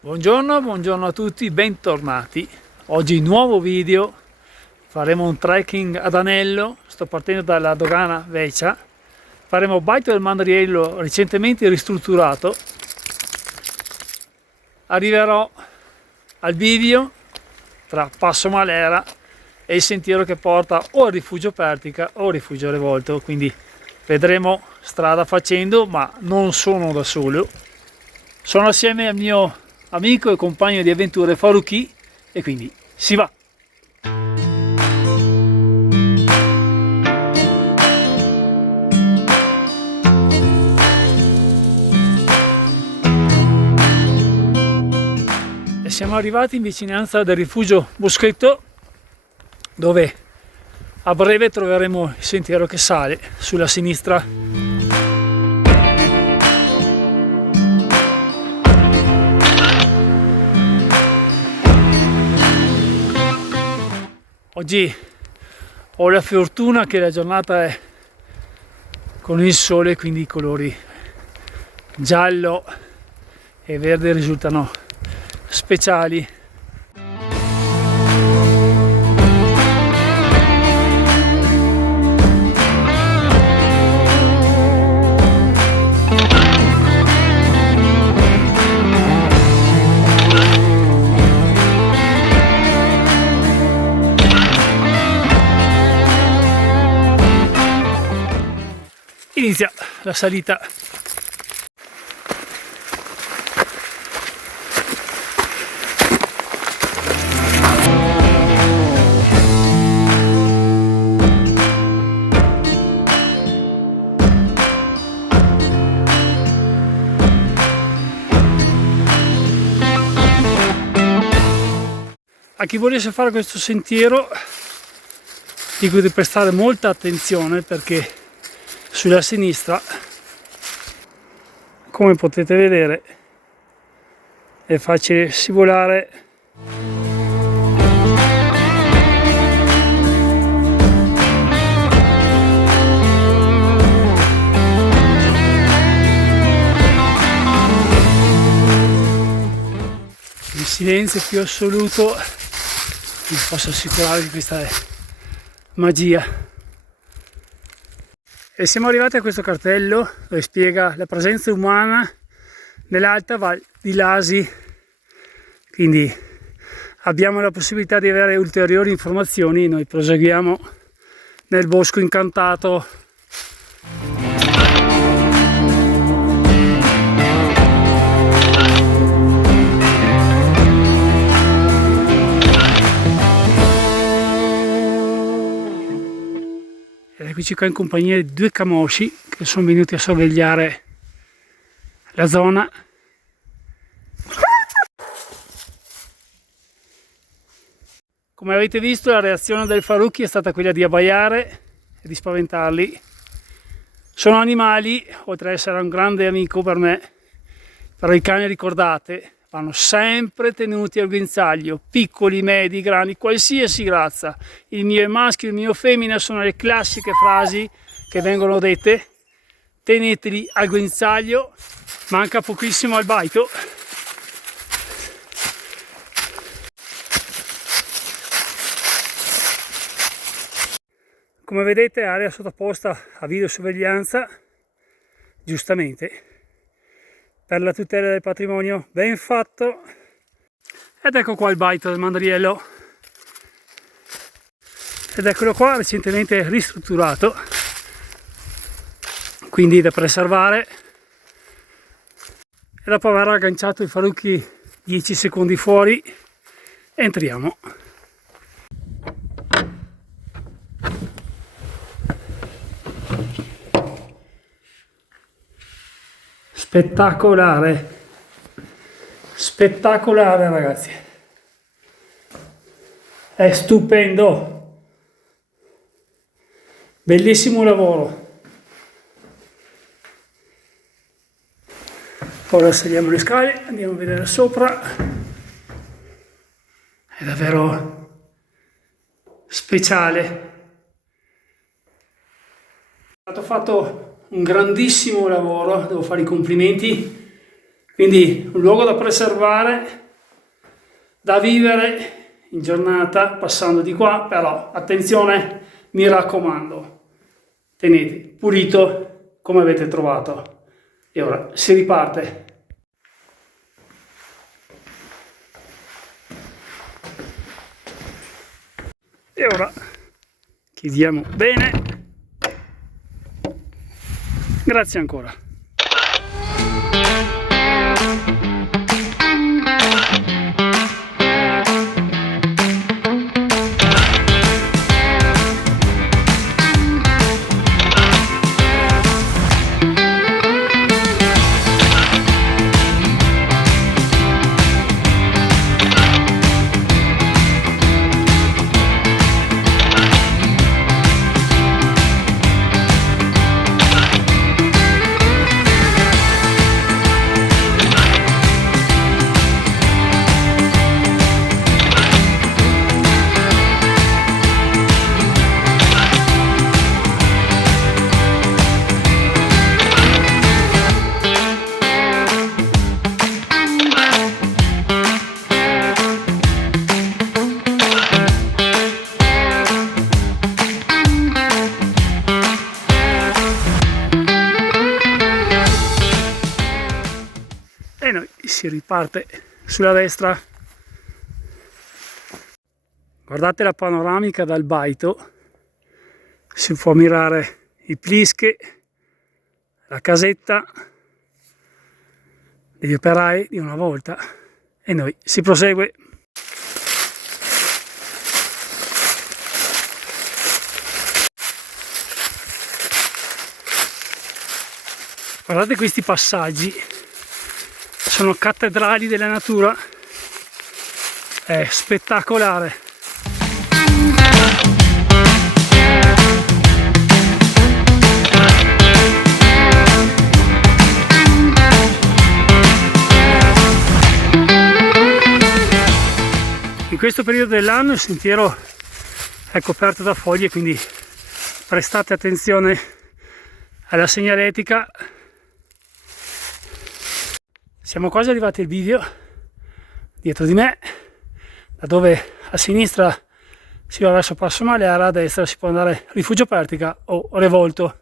Buongiorno, buongiorno a tutti, bentornati. Oggi nuovo video, faremo un trekking ad Anello, sto partendo dalla dogana Vecia, faremo Baito del Mandriello recentemente ristrutturato, arriverò al bivio tra Passo Malera e il sentiero che porta o al rifugio Pertica o al rifugio Revolto, quindi vedremo strada facendo, ma non sono da solo, sono assieme al mio amico e compagno di avventure Faruqi e quindi si va! E siamo arrivati in vicinanza del rifugio Boschetto, dove a breve troveremo il sentiero che sale sulla sinistra. Oggi ho la fortuna che la giornata è con il sole, quindi i colori giallo e verde risultano speciali. Inizia la salita. A chi volesse fare questo sentiero dico di prestare molta attenzione, perché sulla sinistra, come potete vedere, è facile scivolare. Il silenzio più assoluto, vi posso assicurare che questa è magia. E siamo arrivati a questo cartello dove spiega la presenza umana nell'alta Val di Lasi, quindi abbiamo la possibilità di avere ulteriori informazioni. Noi proseguiamo nel bosco incantato. Eccoci qua in compagnia di due camosci che sono venuti a sorvegliare la zona. Come avete visto, la reazione del Faruqi è stata quella di abbaiare e di spaventarli. Sono animali, oltre ad essere un grande amico per me, però i cani, ricordate, vanno sempre tenuti al guinzaglio, piccoli, medi, grandi, qualsiasi razza. Il mio è maschio, il mio è femmina, sono le classiche frasi che vengono dette. Teneteli al guinzaglio, manca pochissimo al baito. Come vedete, area sottoposta a videosorveglianza, giustamente, per la tutela del patrimonio, ben fatto. Ed ecco qua il baito del Mandriello, ed eccolo qua, recentemente ristrutturato, quindi da preservare. E dopo aver agganciato il Faruqi 10 secondi fuori, entriamo. Spettacolare, spettacolare ragazzi, è stupendo, bellissimo lavoro. Ora saliamo le scale, andiamo a vedere sopra, è davvero speciale. È stato fatto un grandissimo lavoro, devo fare i complimenti Quindi un luogo da preservare, da vivere in giornata passando di qua, però attenzione, mi raccomando, tenete pulito come avete trovato. E ora si riparte. E ora chiudiamo bene. Grazie ancora. E noi si riparte sulla destra. Guardate la panoramica dal baito, si può ammirare i plische, la casetta degli operai di una volta e noi si prosegue. Guardate questi passaggi, sono cattedrali della natura, è spettacolare. In questo periodo dell'anno il sentiero è coperto da foglie, quindi prestate attenzione alla segnaletica. Siamo quasi arrivati al bivio, dietro di me, da dove a sinistra si va verso Passo Maleara, a destra si può andare a Rifugio Pertica o Revolto.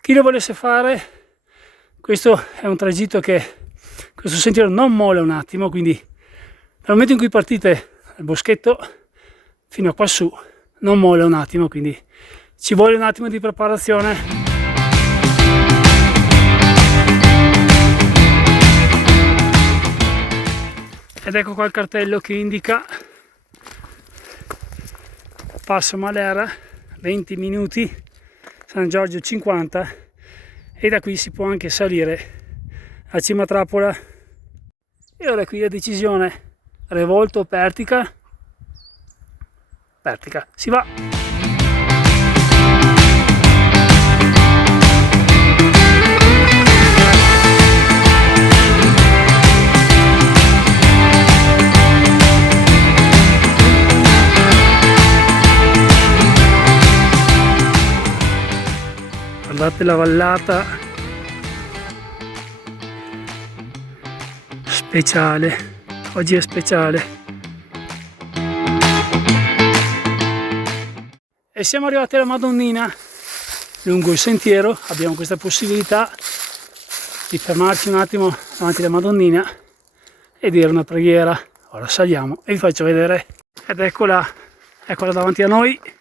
Chi lo volesse fare, questo è un tragitto che questo sentiero non molla un attimo, quindi dal momento in cui partite dal boschetto fino a quassù non molla un attimo, quindi ci vuole un attimo di preparazione. Ed ecco qua il cartello che indica Passo Maleara 20 minuti, San Giorgio 50, e da qui si può anche salire a Cima Trappola. E ora qui la decisione: Revolto o Pertica? Pertica, si va! Guardate la vallata speciale, oggi è speciale. E siamo arrivati alla Madonnina. Lungo il sentiero abbiamo questa possibilità di fermarci un attimo davanti alla Madonnina e dire una preghiera. Ora saliamo e vi faccio vedere. Ed eccola davanti a noi.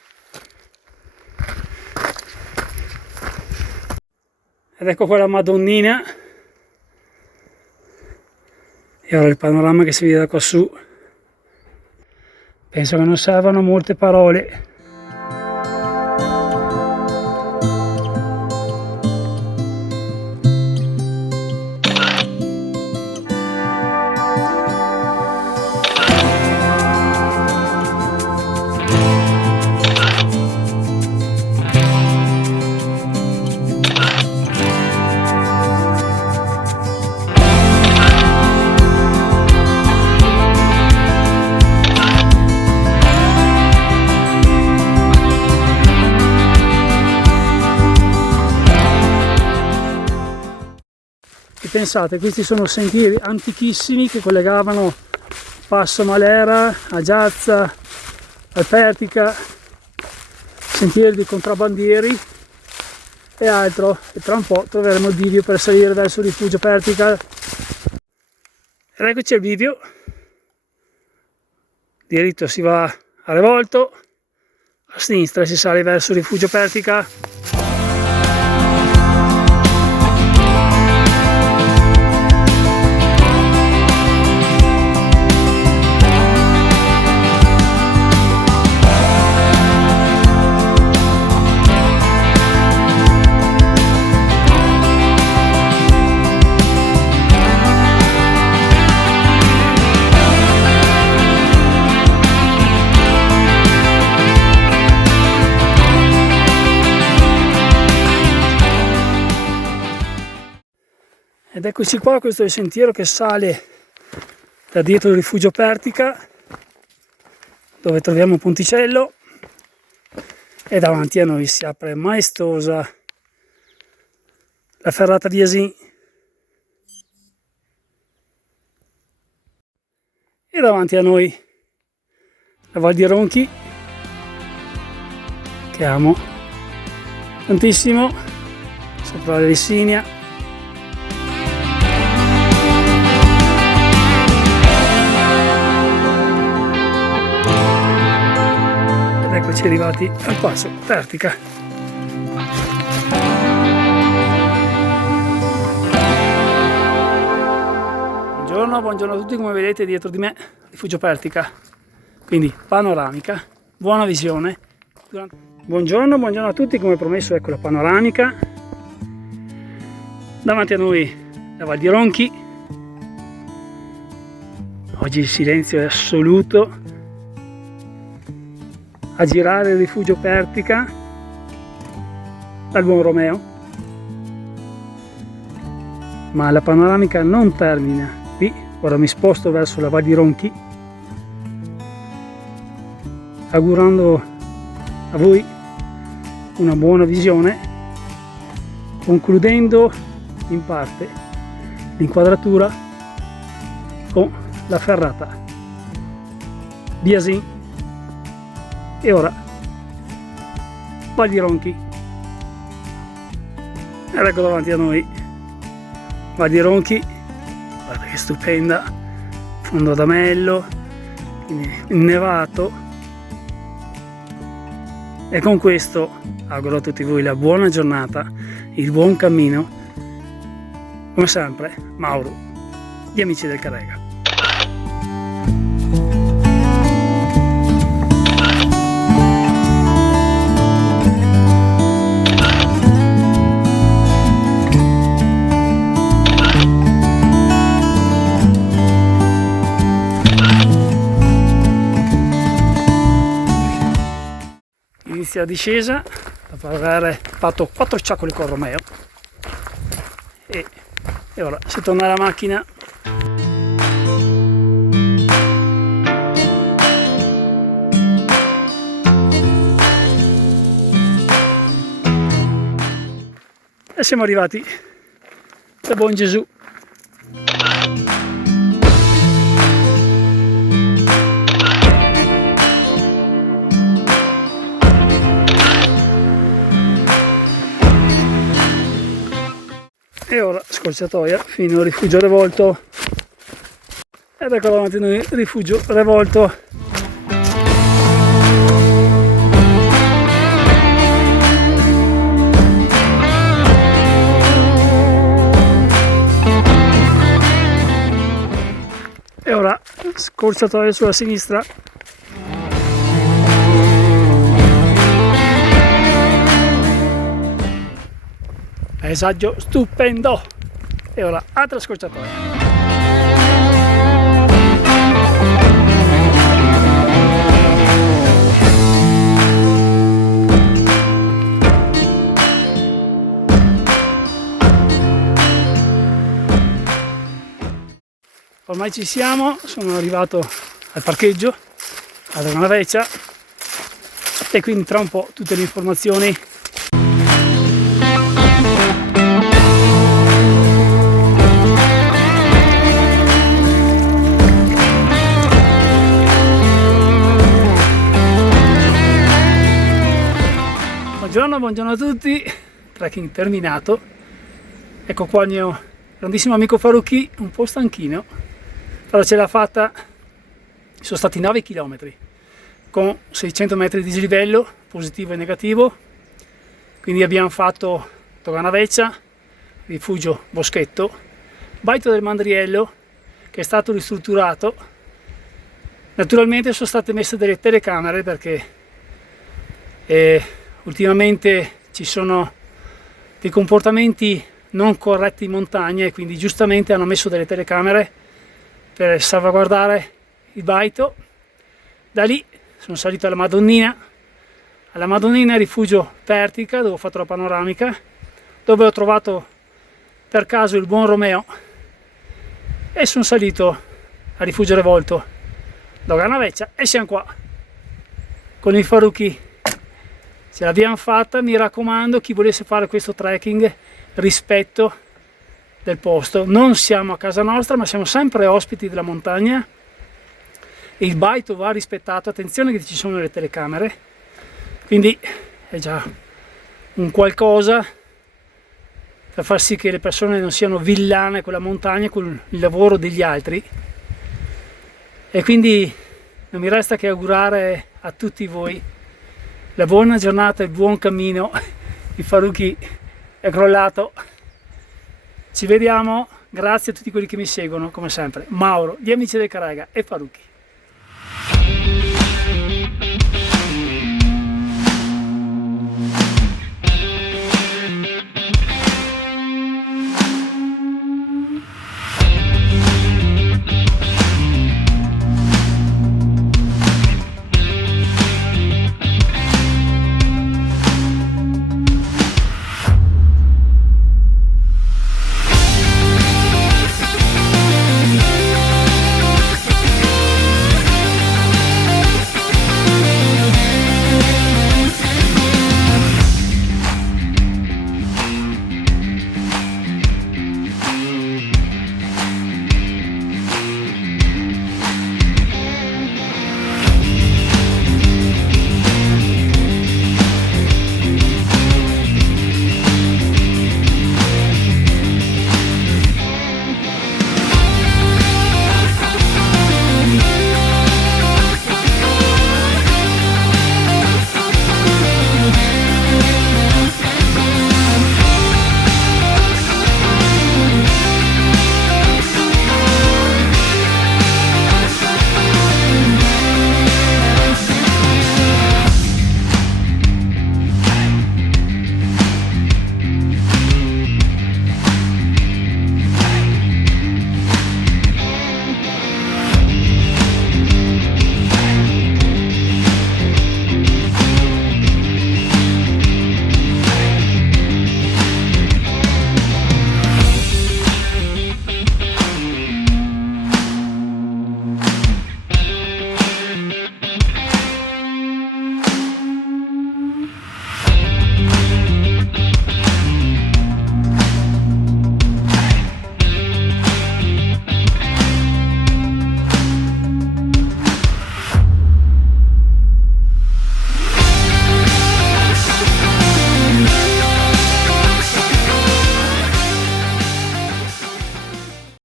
Ed ecco qua la Madonnina, e ora il panorama che si vede da quassù. Penso che non servano molte parole. pensate, questi sono sentieri antichissimi che collegavano Passo Malera a Giazza, al Pertica, sentieri di contrabbandieri e altro, e tra un po' troveremo il bivio per salire verso il rifugio Pertica. Ed eccoci il bivio, diritto si va a Revolto, a sinistra si sale verso il rifugio Pertica. Ed eccoci qua, questo è il sentiero che sale da dietro il rifugio Pertica, dove troviamo Ponticello, e davanti a noi si apre maestosa la ferrata di Asin. E davanti a noi la Val di Ronchi, che amo tantissimo, sopra la Lessinia. Eccoci arrivati al passo Pertica. Buongiorno a tutti, come vedete dietro di me rifugio Pertica, quindi panoramica, buona visione. Buongiorno a tutti, come promesso ecco la panoramica. Davanti a noi la Val di Ronchi, oggi il silenzio è assoluto. A girare il rifugio Pertica dal Buon Romeo, ma la panoramica non termina qui. Ora mi sposto verso la Val di Ronchi, augurando a voi una buona visione, concludendo in parte l'inquadratura con la ferrata di Asin. E ora Val di Ronchi, ed ecco davanti a noi Val di Ronchi, guarda che stupenda, fondo ad Amello, innevato. E con questo auguro a tutti voi la buona giornata, il buon cammino, come sempre Mauro di Amici del Carrega. Inizia la discesa dopo aver fatto 4 ciaccoli con Romeo e ora si torna alla macchina. E siamo arrivati da Buon Gesù. E ora scorciatoia fino al rifugio Revolto, ed ecco davanti a noi il rifugio Revolto. E ora scorciatoia sulla sinistra. Paesaggio stupendo. E ora altra scorciatoia. Ormai ci siamo, sono arrivato al parcheggio ad Aganareccia e quindi tra un po' tutte le informazioni. buongiorno a tutti, trekking terminato. Ecco qua il mio grandissimo amico Farrucchi, un po' stanchino, però ce l'ha fatta. Sono stati 9 km con 600 metri di dislivello, positivo e negativo. Quindi abbiamo fatto Dogana Vecchia, rifugio Boschetto, Baito del Mandriello, che è stato ristrutturato. Naturalmente sono state messe delle telecamere perché ultimamente ci sono dei comportamenti non corretti in montagna e quindi giustamente hanno messo delle telecamere per salvaguardare il baito. Da lì sono salito alla Madonnina rifugio Pertica, dove ho fatto la panoramica, dove ho trovato per caso il buon Romeo, e sono salito a rifugio Revolto, Dogana Vecchia, e siamo qua con il Farrucchi. Ce l'abbiamo fatta. Mi raccomando, chi volesse fare questo trekking, rispetto del posto. Non siamo a casa nostra, ma siamo sempre ospiti della montagna. Il baito va rispettato. Attenzione che ci sono le telecamere, quindi è già un qualcosa per far sì che le persone non siano villane con la montagna, con il lavoro degli altri. E quindi non mi resta che augurare a tutti voi la buona giornata e il buon cammino. Il Farrucchi è crollato. Ci vediamo, grazie a tutti quelli che mi seguono come sempre. Mauro, gli amici del Carrega e Farrucchi.